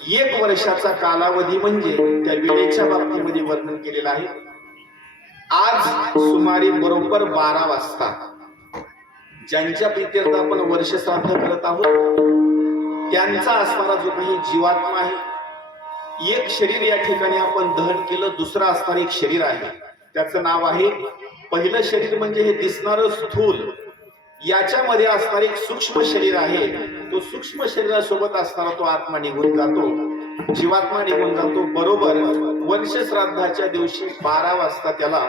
एक वर्षाचा कालावधी म्हणजे त्या वेळेच्या बाबतीमध्ये वर्णन केलेलं आहे. आज सुमारे बरोबर बारा वाजता ज्यांच्या प्रित्यर्थ आपण वर्ष साध्य करत आहोत त्यांचा असणारा जो काही जीवात्मा आहे एक शरीर या ठिकाणी आपण दहन केलं दुसरं असणार एक शरीर आहे. त्याचं नाव आहे पहिलं शरीर म्हणजे हे दिसणारं स्थूल याच्यामध्ये असणार एक सूक्ष्म शरीर आहे. तो सूक्ष्म शरीरासोबत असताना तो आत्मा निघून जातो. जीवात्मा निघून जातो. बरोबर. वर्ष श्राद्धाच्या दिवशी बारा वाजता त्याला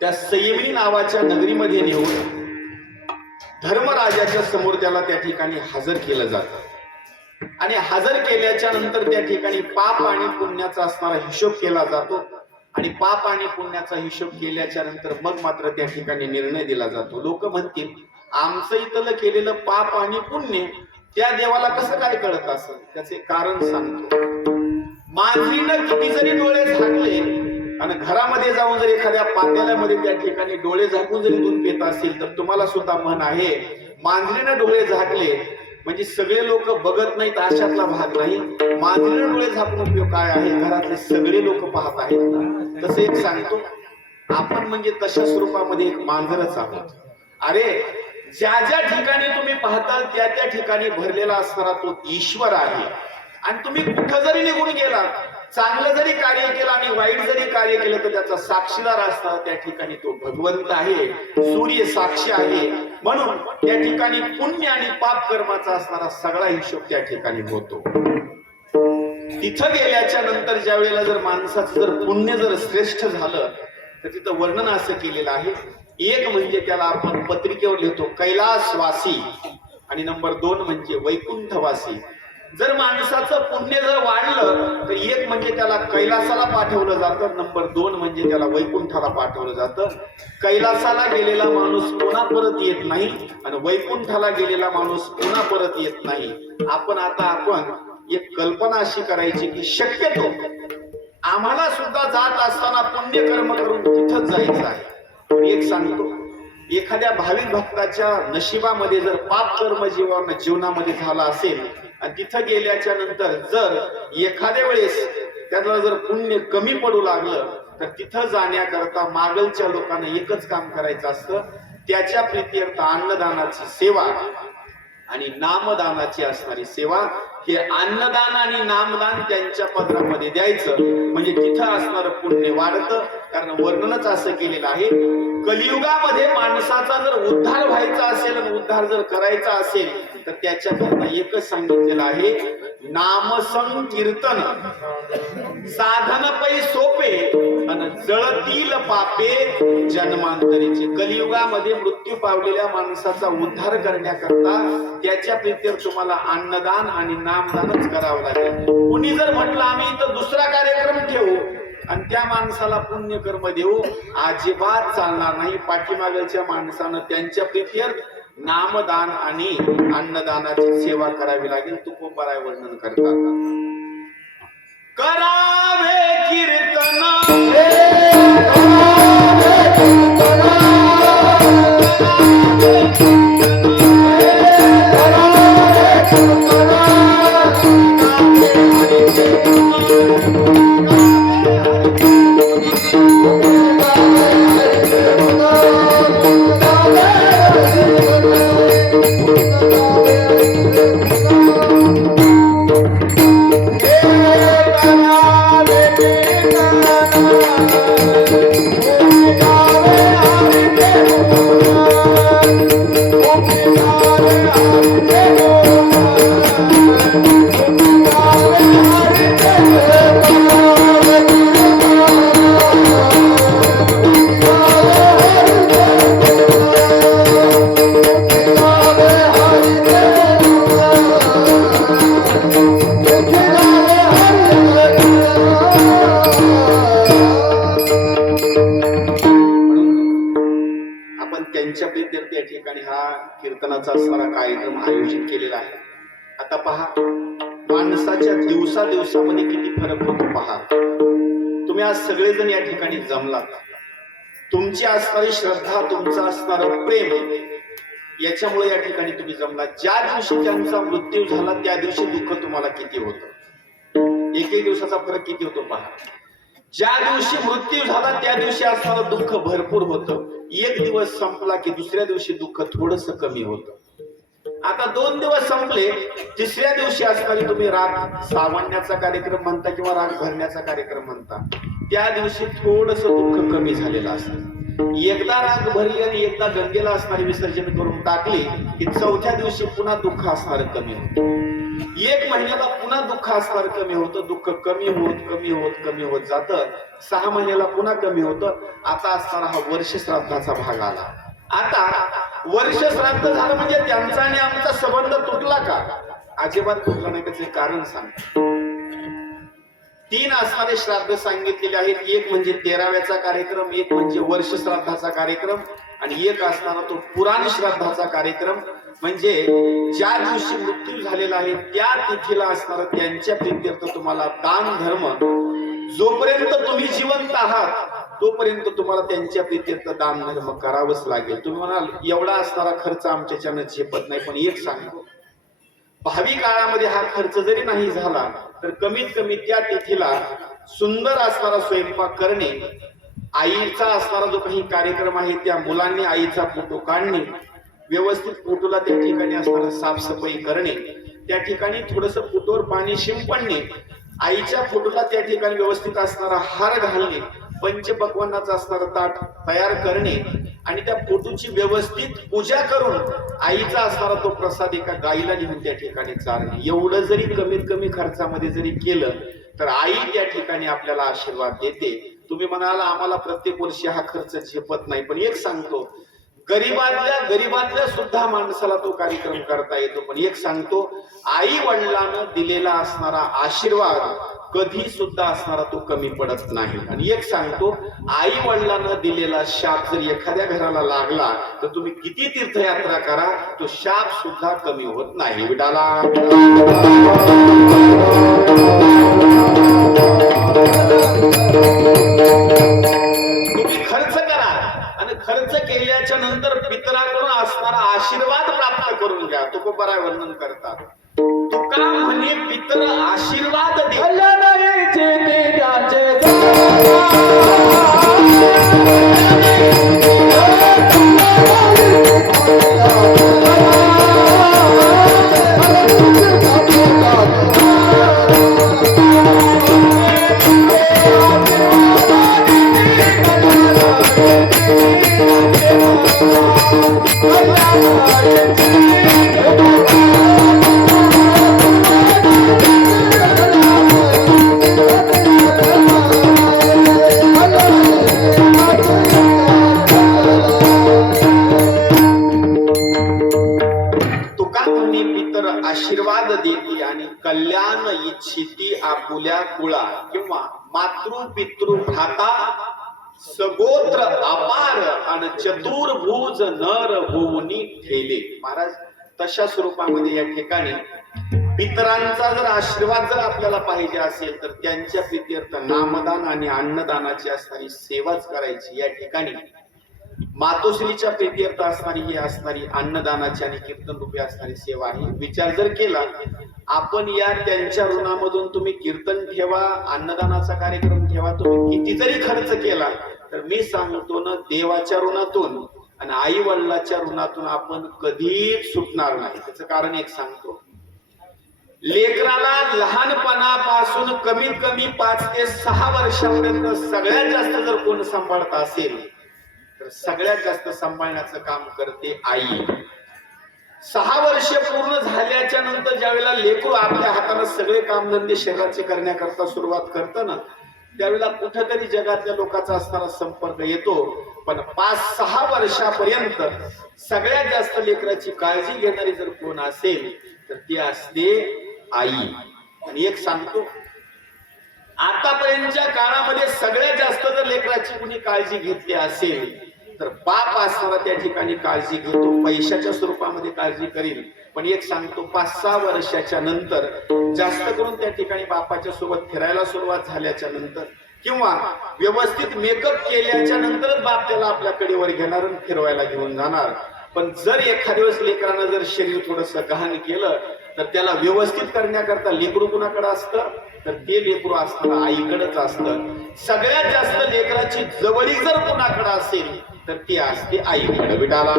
त्या संयमिनी नावाच्या नगरीमध्ये नेऊन धर्मराजाच्या समोर त्याला त्या ठिकाणी हजर केलं जातं. आणि हजर केल्याच्यानंतर त्या ठिकाणी पाप आणि पुण्याचा असणारा हिशोब केला जातो. आणि पाप आणि पुण्याचा हिशोब केल्याच्यानंतर मग मात्र त्या ठिकाणी निर्णय दिला जातो. लोक म्हणतील आमचं इथलं केलेलं पाप आणि पुण्य त्या देवाला कसं काय कळत असं? त्याचे कारण सांगतो. मांजरीनं किती जरी डोळे झाकले आणि घरामध्ये जाऊन जर एखाद्या पातेल्यामध्ये त्या ठिकाणी डोळे झाकून जरी दूध पेत असेल तर तुम्हाला सुद्धा मन आहे मांजरीनं डोळे झाकले म्हणजे सगळे लोक बघत नाहीत अशातला भाग नाही. मांजरीनं डोळे झाकून उपयोग काय आहे? घरातले सगळे लोक पाहत आहेत. तसं एक सांगतो आपण म्हणजे तशा स्वरूपामध्ये एक मांजरच आहोत. अरे ज्या ज्या ठिकाणी तुम्ही पाहताल त्या त्या ठिकाणी भरलेला असणारा तो ईश्वर आहे. आणि तुम्ही कुठं जरी निघून गेलात चांगलं जरी कार्य केलं आणि वाईट जरी कार्य केलं तर त्याचा साक्षीदार असता त्या ठिकाणी तो भगवंत आहे. सूर्य साक्षी आहे. म्हणून त्या ठिकाणी पुण्य आणि पाप कर्माचा असणारा सगळा हिशोब त्या ठिकाणी होतो. तिथं गेल्याच्यानंतर ज्या वेळेला जर माणसाचं जर पुण्य जर श्रेष्ठ झालं तर तिथं वर्णन असं केलेलं आहे. एक म्हणजे त्याला आपण पत्रिकेवर लिहितो कैलासवासी. आणि नंबर दोन म्हणजे वैकुंठवासी. जर माणसाचं पुण्य जर वाढलं तर एक म्हणजे त्याला कैलासाला पाठवलं जातं नंबर दोन म्हणजे त्याला वैकुंठाला पाठवलं जातं. कैलासाला गेलेला माणूस पुन्हा परत येत नाही आणि वैकुंठाला गेलेला माणूस पुन्हा परत येत नाही. आपण आता आपण एक कल्पना अशी करायची की शक्यतो आम्हाला सुद्धा जात असताना पुण्यकर्म करून तिथंच जायचं आहे. एक सांगतो एखाद्या भाविक भक्ताच्या नशिबामध्ये जर पाप कर्म जीवन जीवनामध्ये झाला असेल आणि तिथं गेल्याच्यानंतर जर एखाद्या वेळेस त्याला जर पुण्य कमी पडू लागलं तर तिथं जाण्याकरता मागलच्या लोकांना एकच काम करायचं असतं त्याच्या प्रीत्यर्थ अन्नदानाची सेवा. आणि नामदानाची असणारी सेवा हे अन्नदान आणि नामदान त्यांच्या पदरामध्ये द्यायचं. म्हणजे तिथं असणारं पुण्य वाढतं कारण वर्णनच असं केलेलं आहे. कलियुगामध्ये माणसाचा जर उद्धार व्हायचा असेल आणि उद्धार जर करायचा असेल तर त्याच्याकरता एकच सांगितलेलं आहे नामसंकीर्तन साधन पै सोपे आणि जळतील पापे जन्मांतरीचे. कलियुगामध्ये मृत्यू पावलेल्या माणसाचा उद्धार करण्याकरता त्याच्या प्रीतीवर तुम्हाला अन्नदान आणि नामदानच करावं लागेल. कुणी जर म्हटलं आम्ही इथं दुसरा कार्यक्रम ठेवू आणि त्या माणसाला पुण्यकर्म देऊ अजिबात चालणार नाही. पाठीमागच्या माणसानं त्यांच्या प्रीतीवर नामदान आणि अन्नदानाची सेवा करावी लागेल. तुकोबाराय वर्णन करतात. करा कीर्तनाचा असणारा कार्यक्रम आयोजित केलेला आहे. आता पहा माणसाच्या दिवसा दिवसामध्ये किती फरक होतो पहा. तुम्ही आज सगळेजण या ठिकाणी जमलात. तुमची असणारी श्रद्धा तुमचं असणारं प्रेम याच्यामुळे या ठिकाणी तुम्ही जमला ज्या दिवशी त्यांचा मृत्यू झाला त्या दिवशी दुःख तुम्हाला किती होतं? एकही दिवसाचा फरक किती होतो पहा. ज्या दिवशी मृत्यू झाला त्या दिवशी असणारं दुःख भरपूर होतं. एक दिवस संपला की दुसऱ्या दिवशी दुःख थोडस कमी होतं. आता दोन दिवस संपले तिसऱ्या दिवशी असणारी तुम्ही राग सावण्याचा कार्यक्रम म्हणता किंवा राग भरण्याचा कार्यक्रम म्हणता त्या दिवशी थोडस दुःख कमी झालेलं असतं. एकदा राग भरली आणि एकदा गंगेला असणारे विसर्जन करून टाकले की चौथ्या दिवशी पुन्हा दुःख असणार कमी होत. एक महिन्याला पुन्हा दुःख असणार कमी होतं दुःख कमी होत कमी होत कमी होत जात. सहा महिन्याला पुन्हा कमी होतं. आता असणारा हा वर्ष श्राद्धाचा भाग आला. आता वर्ष श्राद्ध झालं म्हणजे त्यांचा आणि आमचा संबंध तुटला का? अजिबात तुटला नाही त्याचे कारण सांग तीन असणारे श्राद्ध सांगितलेले आहेत. एक म्हणजे तेराव्याचा कार्यक्रम एक म्हणजे वर्ष श्राद्धाचा कार्यक्रम आणि एक असणारा तो पुराण श्राद्धाचा कार्यक्रम. म्हणजे ज्या दिवशी मृत्यू झालेला आहे त्या तिथीला असणारा त्यांच्या प्रित्यर्थ तुम्हाला दान धर्म. जोपर्यंत तुम्ही जिवंत आहात तोपर्यंत तुम्हाला त्यांच्या प्रित्यर्थ दान धर्म करावंच लागेल. तुम्ही म्हणाल एवढा असणारा खर्च आमच्याच्यानं झेपत नाही. पण एक सांगतो भावी काळामध्ये हा खर्च जरी नाही झाला तर कमीत कमी त्या तिथीला सुंदर असणारा स्वयंपाक करणे आईचा असणारा जो काही कार्यक्रम आहे त्या मुलांनी आईचा फोटो काढणे व्यवस्थित फोटोला त्या ठिकाणी असणारा साफसफाई करणे त्या ठिकाणी थोडस फोटोवर पाणी शिंपडणे आईच्या फोटोला त्या ठिकाणी व्यवस्थित असणारा हार घालणे पंचपक्वानाचा असणारा ताट तयार करणे आणि त्या फोटोची व्यवस्थित पूजा करून आईचा असणारा तो प्रसाद एका गाईला नेऊन त्या ठिकाणी चालणे एवढं जरी कमीत कमी खर्चामध्ये जरी केलं तर आई त्या ठिकाणी आपल्याला आशीर्वाद देते. तुम्ही म्हणाला आम्हाला प्रत्येक वर्षी हा खर्च झेपत नाही. पण एक सांगतो गरीबातल्या गरीबातल्या सुद्धा माणसाला तो कार्यक्रम करता येतो. पण एक सांगतो आई वडिलानं दिलेला असणारा आशीर्वाद कधी सुद्धा असणारा तो कमी पडत नाही. आणि एक सांगतो आई वडिलांना दिलेला शाप जर एखाद्या घराला लागला तर तुम्ही किती तीर्थयात्रा करा तो शाप सुद्धा कमी होत नाही. विडाला. तुम्ही खर्च करा आणि खर्च केल्याच्यानंतर पितराकडून असणारा आशीर्वाद प्राप्त करून घ्या. तो बरा वर्णन करतात. तुका म्हणे पितर आशीर्वाद दे? किंवा मातृ पितृ भ्राता सगोत्र अपार आणि चतुर्भुज नर होऊनी ठेले. महाराज तशा स्वरूपामध्ये या ठिकाणी पितरांचा जर आशीर्वाद जर आपल्याला पाहिजे असेल तर त्यांच्या प्रित्यर्थ नामदान आणि अन्नदानाची असणारी सेवाच करायची. या ठिकाणी मातोश्रीच्या प्रीत्यर्थ असणारी ही असणारी अन्नदानाची आणि कीर्तन रूपी असणारी सेवा आहे. विचार जर केला आपण या त्यांच्या ऋणामधून तुम्ही कीर्तन ठेवा अन्नदानाचा कार्यक्रम ठेवा तुम्ही किती जरी खर्च केला तर मी सांगतो ना देवाच्या ऋणातून आणि आई वडिलाच्या ऋणातून आपण कधीच सुटणार नाही. त्याचं कारण एक सांगतो. लेकराला लहानपणापासून कमीत कमी पाच ते सहा वर्षापर्यंत सगळ्यात जास्त जर कोण सांभाळत असेल तर सगळ्यात जास्त सांभाळण्याचं काम करते आई. सहा वर्ष पूर्ण झाल्याच्यानंतर ज्यावेळेला लेकरू आपल्या हाताने सगळे कामधंदे शरीराचे करण्याकरता सुरुवात करतं ना त्यावेळेला कुठेतरी जगातल्या लोकांचा असणारा संपर्क येतो. पण पाच सहा वर्षापर्यंत सगळ्यात जास्त लेकराची काळजी घेणारी जर कोण असेल तर ती असते आई. आणि एक सांगतो आतापर्यंतच्या काळामध्ये सगळ्यात जास्त जर लेकराची कुणी काळजी घेतली असेल तर बाप असताना त्या ठिकाणी काळजी घेतो पैशाच्या स्वरूपामध्ये काळजी करील. पण एक सांगतो पाच सहा वर्षाच्या नंतर जास्त करून त्या ठिकाणी बापाच्या सोबत फिरायला सुरुवात झाल्याच्यानंतर किंवा व्यवस्थित मेकअप केल्याच्या नंतरच बाप त्याला आपल्या कडेवर घेणार आणि फिरवायला घेऊन जाणार. पण जर एखाद्या वेळेस लेकरानं जर शरीर थोडस गहाण केलं तर त्याला व्यवस्थित करण्याकरता लेकरू कुणाकडे असतं? तर ते लेकरू असतं आईकडेच असतं. सगळ्यात जास्त लेकराची जवळी जर कुणाकडे असेल तर ती असते आईकडे विटाला